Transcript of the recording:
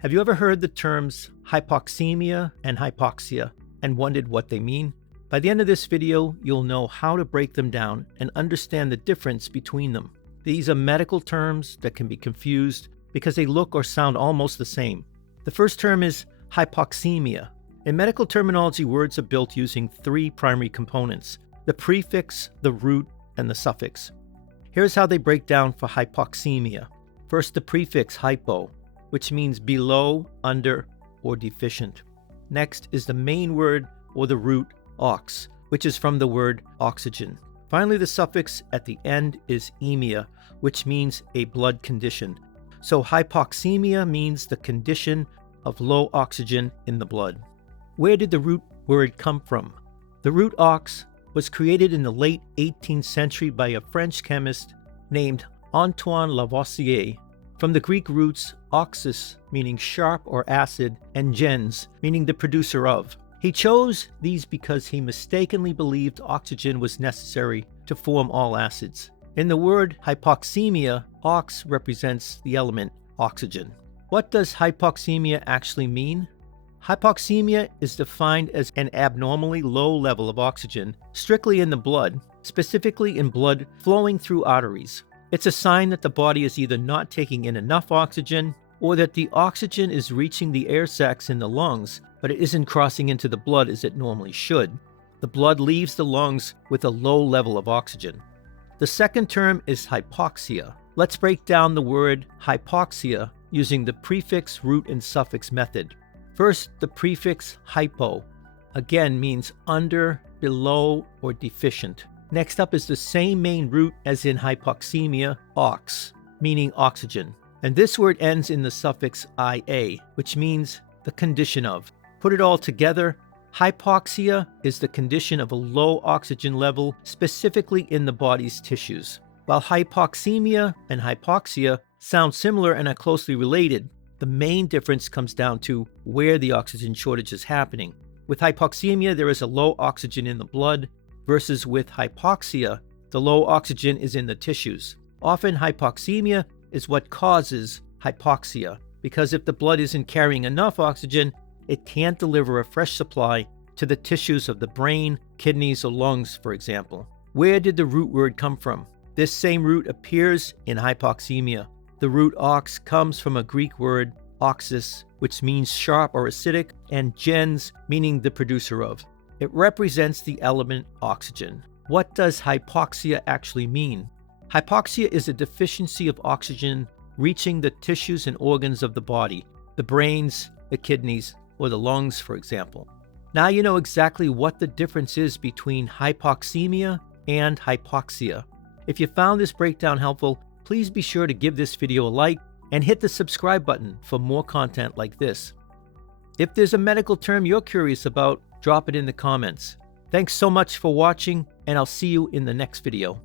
Have you ever heard the terms hypoxemia and hypoxia and wondered what they mean? By the end of this video, you'll know how to break them down and understand the difference between them. These are medical terms that can be confused because they look or sound almost the same. The first term is hypoxemia. In medical terminology, words are built using three primary components: the prefix, the root, and the suffix. Here's how they break down for hypoxemia. First, the prefix hypo, which means below, under, or deficient. Next is the main word or the root ox, which is from the word oxygen. Finally, the suffix at the end is emia, which means a blood condition. So hypoxemia means the condition of low oxygen in the blood. Where did the root word come from? The root ox was created in the late 18th century by a French chemist named Antoine Lavoisier from the Greek roots oxys, meaning sharp or acid, and gens, meaning the producer of. He chose these because he mistakenly believed oxygen was necessary to form all acids. In the word hypoxemia, ox represents the element oxygen. What does hypoxemia actually mean? Hypoxemia is defined as an abnormally low level of oxygen strictly in the blood, specifically in blood flowing through arteries. It's a sign that the body is either not taking in enough oxygen or that the oxygen is reaching the air sacs in the lungs, but it isn't crossing into the blood as it normally should. The blood leaves the lungs with a low level of oxygen. The second term is hypoxia. Let's break down the word hypoxia using the prefix, root, and suffix method. First, the prefix hypo, again means under, below, or deficient. Next up is the same main root as in hypoxemia, ox, meaning oxygen. And this word ends in the suffix ia, which means the condition of. Put it all together, hypoxia is the condition of a low oxygen level, specifically in the body's tissues. While hypoxemia and hypoxia sound similar and are closely related, the main difference comes down to where the oxygen shortage is happening. With hypoxemia, there is a low oxygen in the blood, versus with hypoxia, the low oxygen is in the tissues. Often hypoxemia is what causes hypoxia, because if the blood isn't carrying enough oxygen, it can't deliver a fresh supply to the tissues of the brain, kidneys, or lungs, for example. Where did the root word come from? This same root appears in hypoxemia. The root ox comes from a Greek word oxys, which means sharp or acidic, and gens, meaning the producer of. It represents the element oxygen. What does hypoxia actually mean? Hypoxia is a deficiency of oxygen reaching the tissues and organs of the body, the brains, the kidneys, or the lungs, for example. Now you know exactly what the difference is between hypoxemia and hypoxia. If you found this breakdown helpful, please be sure to give this video a like and hit the subscribe button for more content like this. If there's a medical term you're curious about, drop it in the comments. Thanks so much for watching, and I'll see you in the next video.